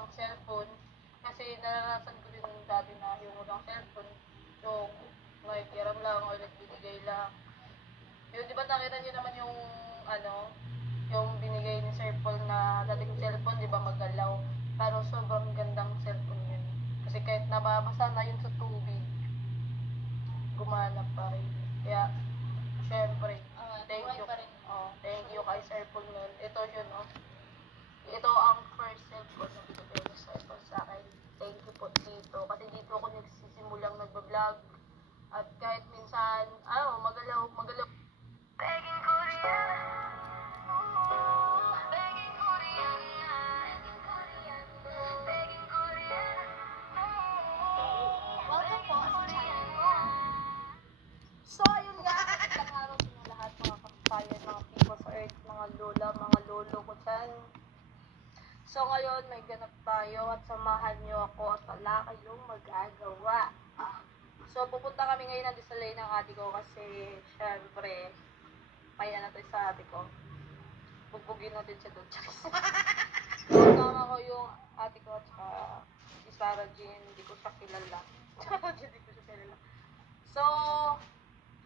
siyang cellphone. Kasi naranasan ko din dati na yung walang cellphone, yung nakikiram lang o nagbibigay lang. Yun, di ba nakita niyo naman yung ano, yung binigay ni Sir Paul na dating cellphone, di ba magalaw? Pero sobrang gandang cellphone yun. Kasi kahit nababasa na yun sa tubig, gumana pa rin. Kaya, syempre, thank you. Oh, thank you kay Sir Paul nun. Ito yun, oh. Ito ang first cellphone na binigay ni Sir Paul sa akin. Thank you po dito. Kasi dito ako nagsisimulang nagbablog. At kahit minsan, magalaw, magalaw. Begging Korean. Begging Korean. Begging Korean. Welcome po sa channel ko. So, ayun nga. Isang araw sa inyo lahat, mga kababayan, mga people sa earth, mga lola, mga lolo ko dyan. So, ngayon, may ganap tayo at samahan nyo ako at wala kayong magagawa. So, pupunta kami ngayon ng Disalay ng ate ko kasi, syempre, kaya natin sa ate ko. Bugbugin natin siya doon. Kasama ko yung ate ko at saka si Sarah Jean, hindi ko siya kilala. Hindi ko siya kilala. So,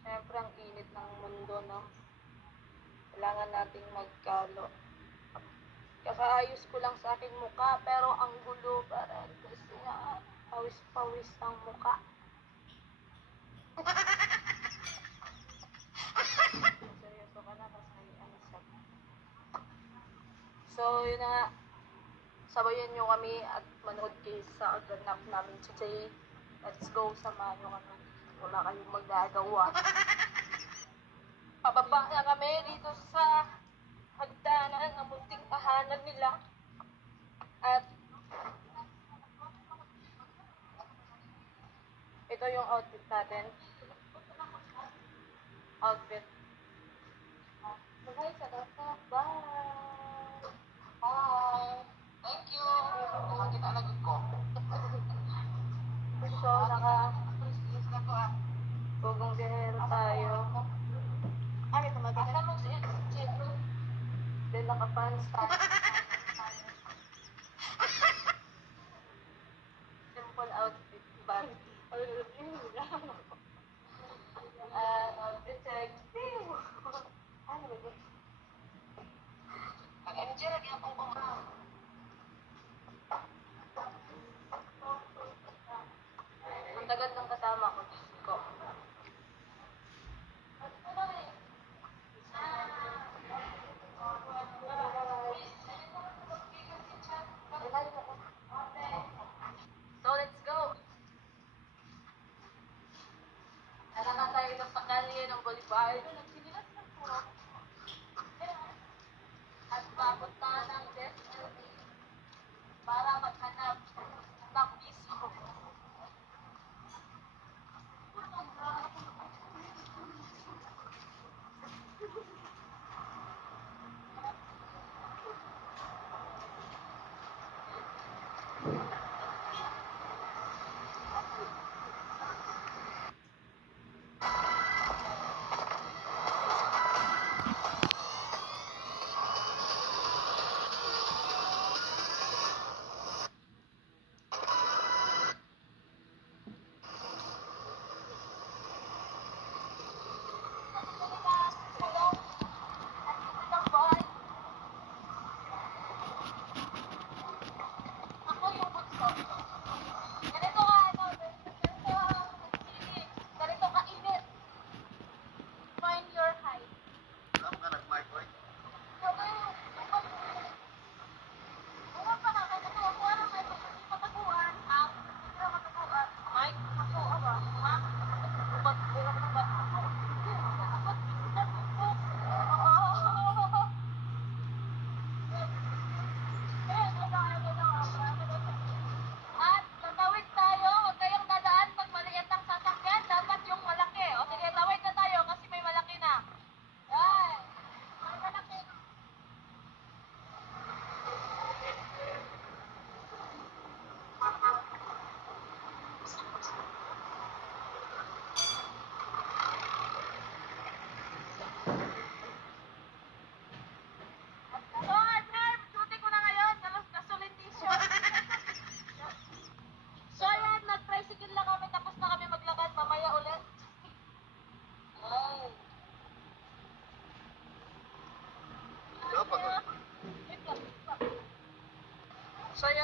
syempre ang init ng mundo, no? Kailangan nating magkalo. Kakaayos ko lang sa aking muka, pero ang gulo para kasi nga pawis-pawis ang muka. Seryoso ka na kasi ano siya. So, yun na nga. Sabayan nyo kami at manood kayo sa ganap namin today. Let's go, samahan nyo kami. Wala kayong magagawa. Pababa na kami dito sa hagdanan ng munting tahanan nila. At ito yung outfit natin. Outfit. Bye sa data. Bye! Bye! Thank you! Kung kita lagi ko. So, Gugong biyahero tayo. Ay, tumagal. Asa mo siya? Then, nakapants tayo. Simple outfit. But, outfit check. Ano ba yun? Ang MJ, lagi akong kumang. Ang tagal ng kasama ko. Ko. So, let's go! Tara na tayo sa kalye ng Bolivar. At papunta ng SLA para maghanap ng piso.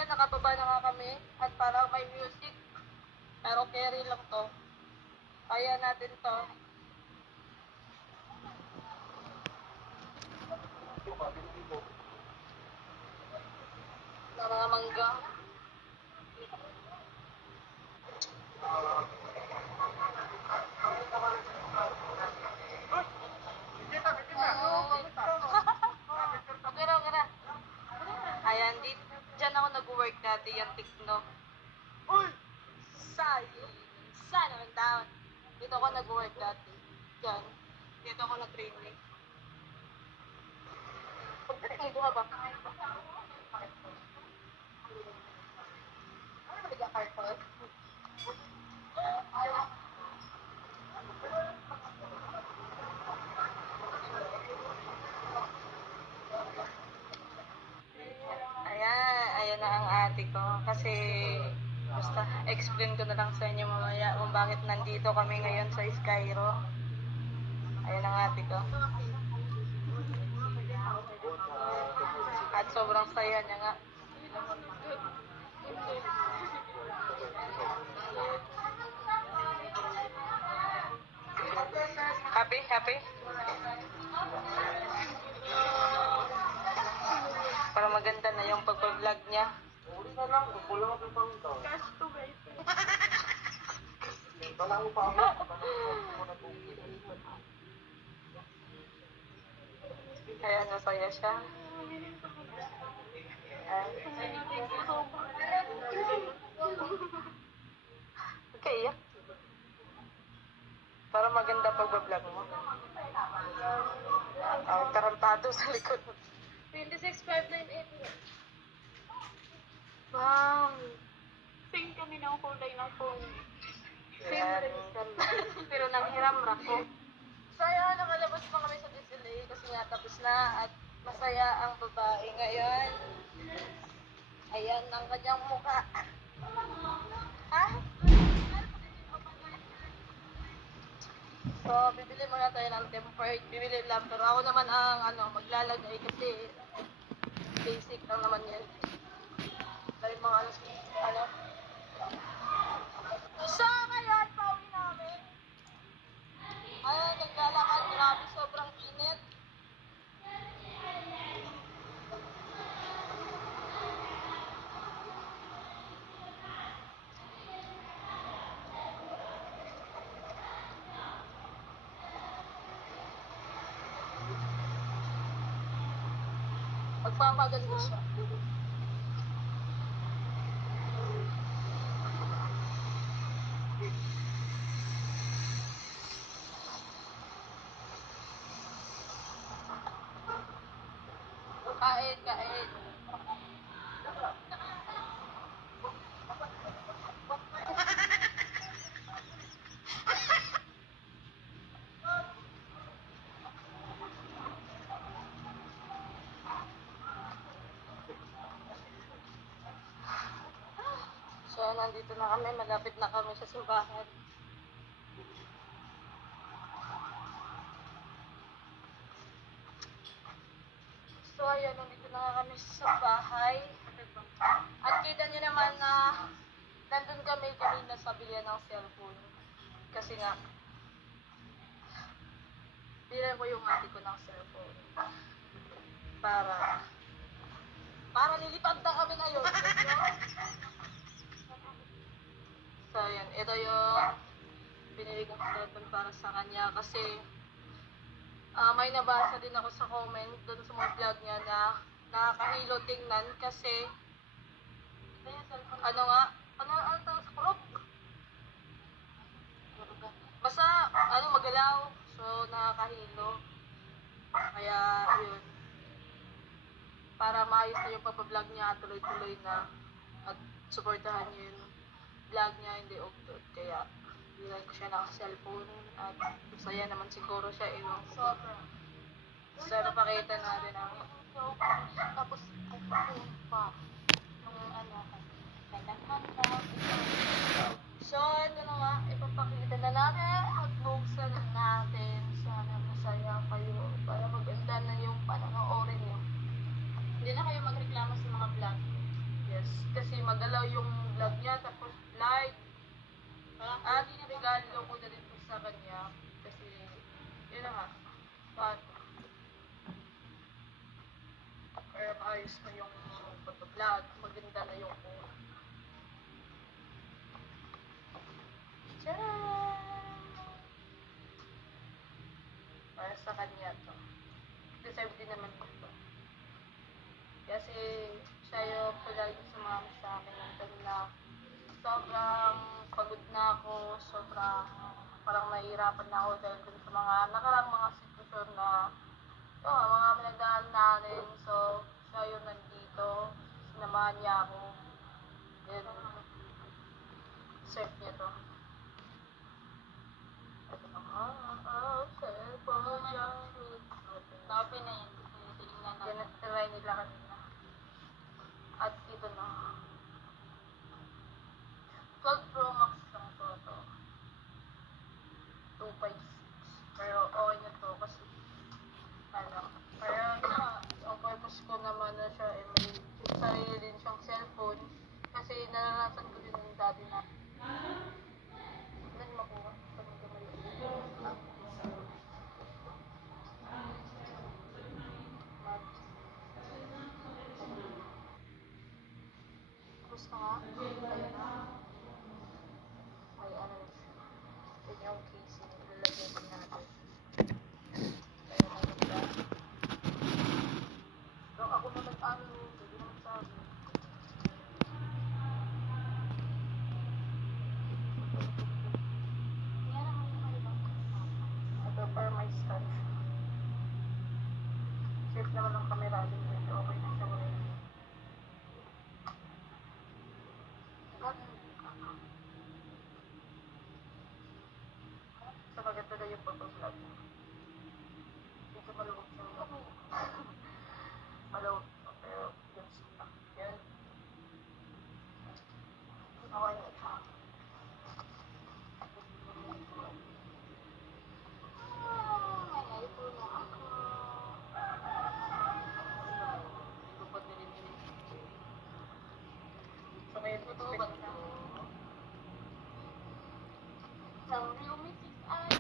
ayan, nakababa na nga kami at parang may music. Pero carry lang to. Kaya natin to. Na mga mangga. Okay na, okay na. Ayan, dyan ako nag-work dati, yung Tikno. Uy! Sa naman down. Dito ako nag-work dati. Dyan. Dito ako nag-training. Pagdating ko ba? Ano ba nag-carton? Ayan na ang ate ko. Kasi, basta, explain ko na lang sa inyo mamaya kung bakit nandito kami ngayon sa Skyro. Ayan ang ate ko. At sobrang saya niya nga. Happy? Happy? Para maganda na yung pag-vlog niya. Ayan, masaya siya. Okay, iyak. Para maganda pag-vlog mo. Tarantado sa likod. 26598. Wow. Same kami ng kulay ng phone. Same Ayan. register. Pero nanghiram ra ko. So ayun, nakalabas pa kami sa DSLA kasi nga tapos na at masaya ang babae ngayon. Ayan ang kanyang mukha. Ha? So, bibili muna tayo ng tempered. Bibili lang. Pero ako naman ang maglalagay kasi basic lang naman yan. Dahil mga ano. So, ngayon, pauwi namin. Ayun, naglalakad. Grabe, sobrang init. Magpapaganda siya. Kain, kain. So, nandito na kami. Malapit na kami sa simbahan. So, ayun, nandito na nga kami sa bahay. At kita nyo naman na nandun kami kanina sa bilihan ng cellphone. Kasi nga, bilan ko yung ate ko ng cellphone. Para lilipad na kami ngayon. So, ayan. Ito yung binili kong cellphone para sa kanya kasi may nabasa din ako sa comment doon sa mga vlog niya na nakakahilo tingnan kasi ano tawag sa kurok? Basta, magalaw. So, nakakahilo. Kaya, yun. Para maayos na yung pag-vlog niya, tuloy-tuloy na. At supportahan niyo yung vlog niya, hindi upload. Kaya, bilhan ko siya ng cellphone. At masaya naman siguro siya. Ewan ko. Sana pakita natin ang Tapos, pa. So, ito na nga, ipapakita na natin at buksan natin. Sana masaya kayo para maganda na yung panonoorin nyo. Hindi na kayo magreklamo sa mga vlog. Yes. kasi magalaw yung vlog niya, tapos live. At regalo ko na rin po sa kanya. Kasi, yun na nga. Paano? Kaya maayos na yung pag-vlog. Maganda na yung Tcharam! Para sa kanya to. Deserve din naman ko to. Kasi siya yung palagi sumama sa akin ng time na sobrang pagod na ako, sobrang parang nahihirapan na ako dahil dun sa mga nakarang mga sitwasyon na mga pinagdaan natin. So, siya yung nandito, sinamahan niya ako. Then, serve niya to. Cellphone niya. Copy na yun. Tinignan natin. Tinatry nila kanina. At dito na. 12 Pro Max lang to. 256. Pero okay na to kasi kaya ang purpose ko naman na siya ay may sarili din siyang cellphone kasi naranasan ko din yung dati na ilan makuha pag nagkamali. Gusto nga? Ayun na. May ano na siya. Yun yung casing. Lalagyan din natin. Kaya maganda. So, ako na nag-ano. Hindi naman sabi. Yan ang mga ibang Ito para may stand. Safe naman ang camera din. Medyo okay na siya. So, maganda na yung photo-vlog. Dito maluwag siya. Maluwag. Pero, yun siya. Yun. Okay na siya. may iPhone na ako. Hindi ko pa nilinilig. So, ngayon, Tutubat expect na. Sa Realme 6i.